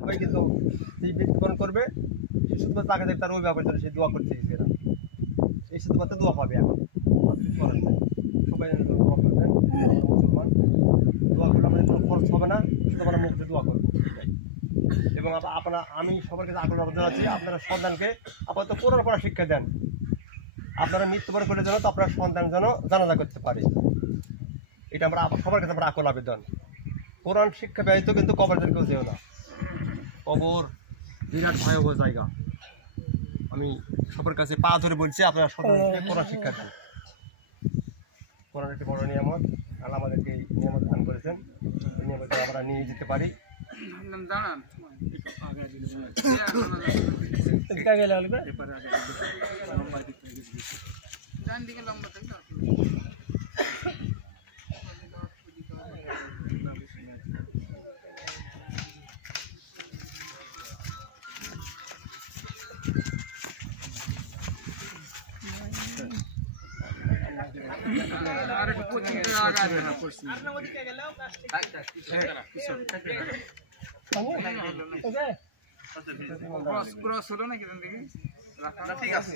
সবাই কিন্তু সেই মৃত্যুবরণ করবে শুধুমাত্র তাকে তার অভিভাবকের জন্য সে দোয়া করতে গেছে এরা এই শুধুমাত্র দোয়া পাবে এখন কিছু করার নেই সবাই দোয়া করবেন মুসলমান দোয়া করলে আমাদের কোনো খরচ হবে না শুধু আমরা মুখে দোয়া করবো এবং আমি সবার কাছে আগ্রহ জানাচ্ছি আপনারা সন্তানকে আপাতত কোরআন পড়া শিক্ষা দেন আপনারা মৃত্যুবরণ করে যেন তো আপনার সন্তান যেন জানাজা করতে পারে এটা আমরা সবার কাছে আমরা আকল আবেদন কোরআন শিক্ষা ব্যতীত কিন্তু কবরের কেউ যেও না কবর বিরাট ভয়াবহ জায়গা আমি সবার কাছে পা ধরে বলছি আপনারা সন্তানকে কোরআন শিক্ষা দেন কোরআন একটি বড় নিয়ামত আল্লাহ আমাদেরকে নিয়ামত দান করেছেন এই নিয়ামতটা আমরা নিয়ে যেতে পারি ক্রস হলো নাকি ঠিক আছে